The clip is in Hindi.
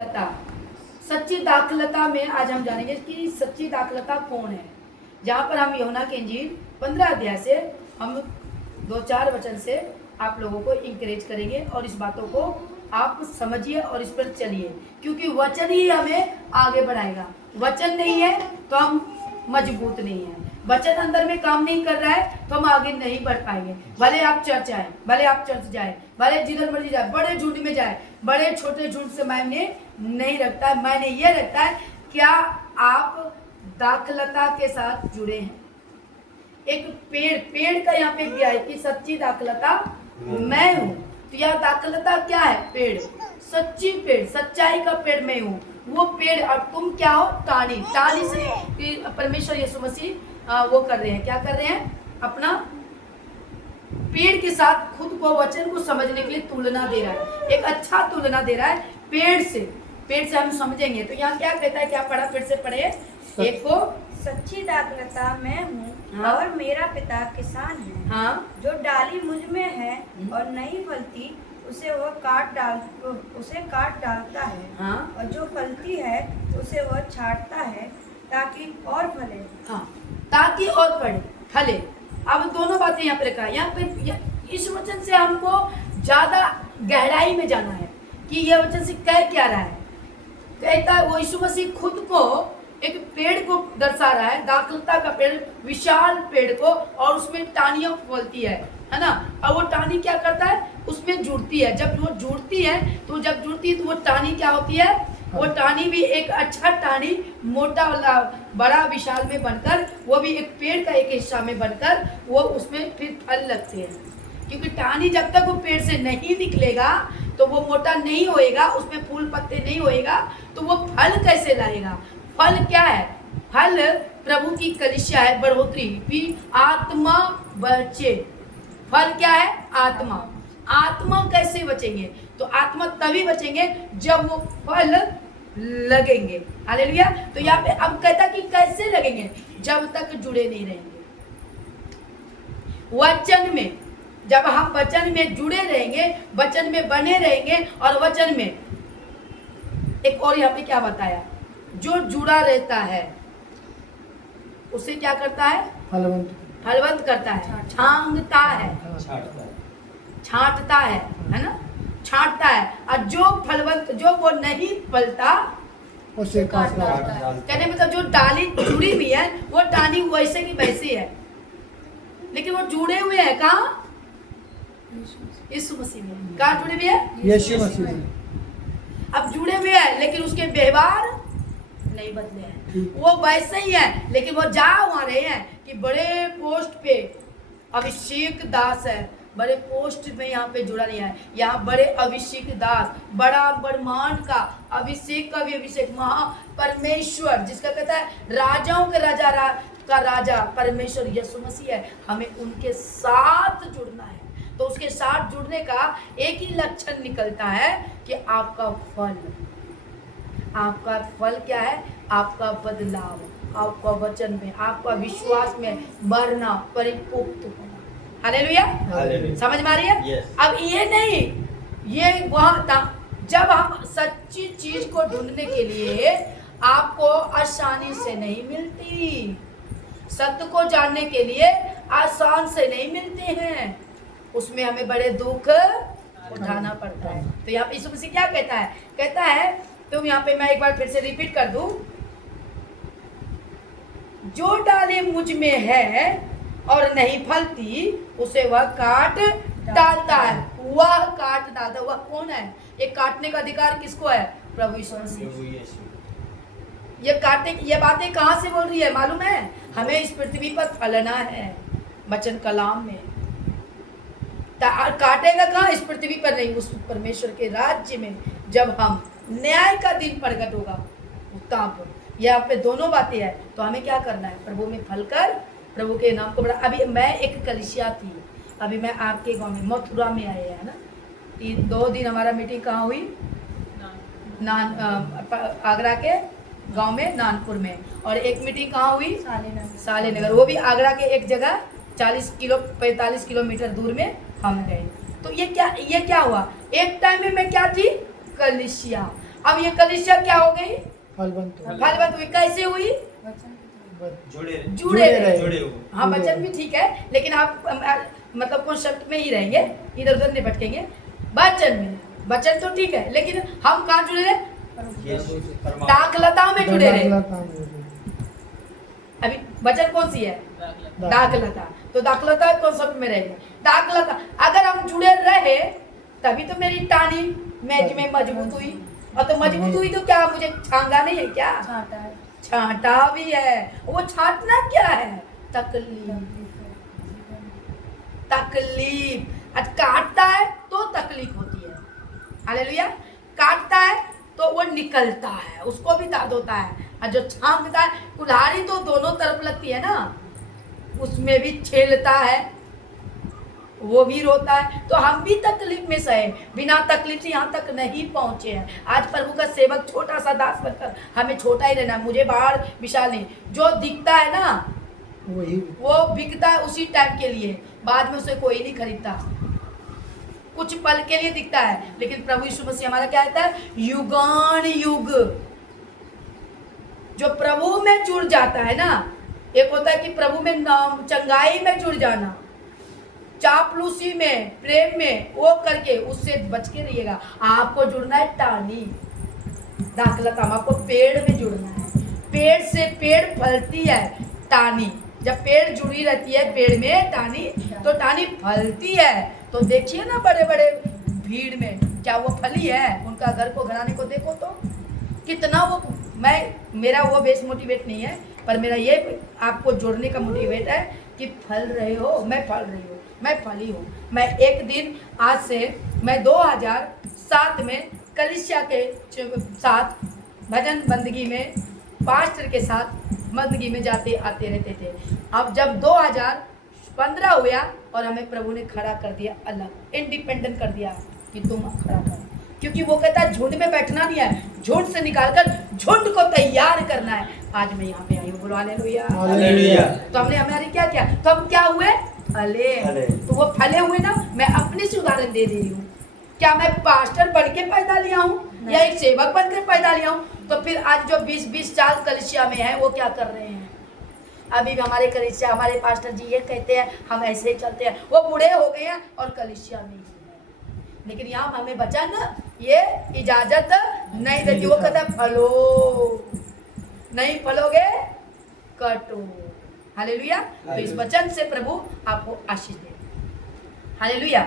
दाखलता। सच्ची दाखलता में आज हम जानेंगे कि सच्ची दाखलता कौन है। जहाँ पर हम यूहन्ना की इंजील 15 अध्याय से हम 2-4 वचन से आप लोगों को इंकरेज करेंगे और इस बातों को आप समझिए और इस पर चलिए, क्योंकि वचन ही हमें आगे बढ़ाएगा। वचन नहीं है तो हम मजबूत नहीं है, वचन अंदर में काम नहीं कर रहा है तो हम आगे नहीं बढ़ पाएंगे। भले आप चर्च आए, भले आप चर्च जाए, भले जिधर मर्जी जाए, बड़े झुंड में जाए, बड़े छोटे झुंड से मायने नहीं रखता है। मायने ये रखता है क्या आप दाखलता के साथ जुड़े हैं। एक पेड़ का यहाँ पे दिया है कि सच्ची दाखलता मैं हूँ। तो यह दाखलता क्या है? पेड़, सच्ची पेड़, सच्चाई का पेड़ मैं हूँ। वो पेड़ और तुम क्या हो? टाली। टाली से परमेश्वर यीशु मसीह वो कर रहे हैं, क्या कर रहे हैं? अपना पेड़ के साथ खुद को, वचन को समझने के लिए तुलना दे रहा है। एक अच्छा तुलना दे रहा है पेड़ से। पेड़ से हम समझेंगे तो यहाँ क्या कहता है, क्या पढ़ा? फिर से पढ़े। एक को सच्ची दाखलता मैं हूँ। हाँ। और मेरा पिता किसान है। हाँ, जो डाली मुझ में है और नहीं फलती उसे काट डालता है। हाँ, और जो फलती है उसे वह छांटता है ताकि और फले। हाँ, ताकि और फले। अब दोनों बातें यहाँ पे रखा है। यहाँ पे इस वचन से हमको ज्यादा गहराई में जाना है कि यह वचन से कह क्या रहा है। कहता है वो यीशु मसीह खुद को एक पेड़ को दर्शा रहा है, दाखलता का पेड़, विशाल पेड़ को, और उसमें टानियां फलती है ना। और वो टानी क्या करता है? उसमें जुड़ती है। जब वो जुड़ती है तो वो टानी क्या होती है? वो टानी भी एक अच्छा टानी, मोटा वाला, बड़ा विशाल में बनकर, वो भी एक पेड़ का एक हिस्सा में बनकर वो उसमें फिर फल लगते हैं। क्योंकि टानी जब तक वो पेड़ से नहीं निकलेगा तो वो मोटा नहीं होएगा, उसमें फूल पत्ते नहीं होएगा, तो वो फल कैसे लाएगा? फल क्या है? फल प्रभु की कलीसिया है, बढ़ोतरी भी, आत्मा बचे। फल क्या है? आत्मा। आत्मा कैसे बचेंगे? तो आत्मा तभी बचेंगे जब वो फल लगेंगे। हालेलुया। तो यहाँ पे अब कहता कि कैसे लगेंगे? जब तक जुड़े नहीं रहेंगे वचन में। जब हम वचन में जुड़े रहेंगे, वचन में बने रहेंगे, और वचन में एक और यहाँ पे क्या बताया, जो जुड़ा रहता है उसे क्या करता है? फलवंत करता है, छांगता है, छांटता है ना, छांटता है। और जो फलवंत, जो वो नहीं फलता उसे काट डालता है। कहने मतलब जो डाली जुड़ी हुई है वो टानी वैसे की वैसी है, लेकिन वो जुड़े हुए हैं कहाँ? यीशु मसीह में। कहाँ जुड़े हुए हैं? यीशु मसीह में। अब जुड़े हुए हैं लेकिन उसके व्यवहार नहीं बदले हैं, वो वैसे ही है। लेकिन वो जा वहां रहे हैं कि बड़े पोस्ट पे अभिषेक दास है, बड़े पोस्ट में यहाँ पे जुड़ा नहीं है। यहाँ बड़े अभिषेक दास, बड़ा ब्रह्मांड का अभिषेक का भी अभिषेक, महा परमेश्वर, जिसका कहता है राजाओं के राजा का राजा परमेश्वर यीशु मसीह है। हमें उनके साथ जुड़ना है। तो उसके साथ जुड़ने का एक ही लक्षण निकलता है कि आपका फल क्या है? आपका बदलाव, आपका वचन में, आपका विश्वास में बढ़ना, परिपक्व होना। हालेलुया। समझ में आ रही है? Yes. अब ये नहीं, ये वहां था जब हम सच्ची चीज को ढूंढने के लिए आपको आसानी से नहीं मिलती, सत्य को जानने के लिए आसान से नहीं मिलते हैं, उसमें हमें बड़े दुख उठाना पड़ता है। तो यहाँ पे यीशु मसीह क्या कहता है? कहता है, तो यहाँ पे मैं एक बार फिर से रिपीट कर दूं, जो डाले मुझ में है और नहीं फलती उसे वह काट डालता है। वह काट डालता है। वह कौन है? ये काटने का अधिकार किसको है? प्रभु यीशु मसीह। ये बातें कहाँ से बोल रही है मालूम है? हमें इस पृथ्वी पर फलना है, वचन कलाम में। काटेगा कहाँ? इस पृथ्वी पर नहीं, उस परमेश्वर के राज्य में। जब हम न्याय का दिन प्रकट होगा तब। यहाँ पे दोनों बातें हैं। तो हमें क्या करना है? प्रभु में फलकर प्रभु के नाम को बढ़ा। अभी मैं एक कलीसिया थी, अभी मैं आपके गांव में मथुरा में आए है ना। 2 दिन हमारा मीटिंग कहाँ हुई? आगरा के गांव में, नानपुर में। और एक मीटिंग कहाँ हुई? सालेनगर। वो भी आगरा के एक जगह 45 किलोमीटर दूर में हम गए। तो ये क्या हुआ? एक टाइम में मैं क्या थी? कलीसिया। अब ये कलीसिया क्या हो गई? फलवंत हो फलवंत हुई। कैसे हुई? जुड़े जुड़े रहे। जुड़े हाँ, वचन भी ठीक है, लेकिन आप मतलब कॉन्सेप्ट में ही रहेंगे, इधर उधर नहीं भटकेंगे। वचन में, वचन तो ठीक है, लेकिन हम कहाँ जुड़े रहे? दाखलता में जुड़े रहे। अभी वचन कौन सी है? दाखलता। तो दाखलता कॉन्सेप्ट में रहेंगे। दाखलता अगर हम जुड़े रहे तभी तो मेरी टानी मैच में मजबूत हुई, और तो मजबूत हुई तो क्या मुझे छांगा नहीं है क्या? छांटा भी है। वो छांटना क्या है? तकलीफ। तकलीफ। आज काटता है तो तकलीफ होती है। हालेलुया। काटता है तो वो निकलता है, उसको भी दर्द होता है। और जो छांटता है, कुल्हाड़ी तो दोनों तरफ लगती है ना, उसमें भी छेलता है, वो भी रोता है। तो हम भी तकलीफ में सहे, बिना तकलीफ से यहाँ तक नहीं पहुंचे हैं। आज प्रभु का सेवक छोटा सा दास बनकर हमें छोटा ही रहना। मुझे बाहर विशाल नहीं, जो दिखता है ना वो बिकता है उसी टाइम के लिए, बाद में उसे कोई नहीं खरीदता। कुछ पल के लिए दिखता है, लेकिन प्रभु यीशु मसीह हमारा क्या कहता है? युगान युग। जो प्रभु में जुड़ जाता है ना, एक होता है कि प्रभु में नाम चंगाई में जुड़ जाना, चापलूसी में, प्रेम में, वो करके उससे बच के रहिएगा। आपको जुड़ना है टानी दाखलता, आपको पेड़ में जुड़ना है। पेड़ से पेड़ फलती है टानी। जब पेड़ जुड़ी रहती है पेड़ में टानी, तो टानी फलती है। तो देखिए ना बड़े बड़े भीड़ में क्या वो फली है? उनका घर को घराने को देखो तो कितना वो। मेरा वो बेस मोटिवेट नहीं है, पर मेरा ये आपको जोड़ने का मोटिवेट है कि फल रहे हो, मैं फल रही हूँ, मैं फली हूँ। मैं एक दिन आज से मैं 2007 में कलीसिया के साथ भजन बंदगी में पास्टर के साथ बंदगी में जाते आते रहते थे। अब जब 2015 हुआ और हमें प्रभु ने खड़ा कर दिया, अलग इंडिपेंडेंट कर दिया कि तुम खड़ा कर, क्योंकि वो कहता है झुंड में बैठना नहीं है, झुंड से निकालकर झुंड को तैयार करना है। आज मैं यहाँ पे आई हूँ, बोलो हालेलुया। तो हमने हमारी क्या किया? तो हम क्या हुए? फले। तो वो फले हुए ना, मैं अपने से उदाहरण दे रही हूँ। क्या मैं पास्टर बन के पैदा लिया हूँ या एक सेवक बनकर पैदा लिया हूँ? तो फिर आज जो 20-20 साल कलीसिया में है वो क्या कर रहे हैं? अभी भी हमारे कलीसिया, हमारे पास्टर जी ये कहते हैं हम ऐसे ही चलते हैं, वो बूढ़े हो गए हैं और कलीसिया में ही है। लेकिन यहाँ हमें वचन ये इजाजत नहीं देती। वो कहता है फलो, नहीं फलोगे कटो। हालेलुया। तो इस वचन से प्रभु आपको आशीष दे। हालेलुया।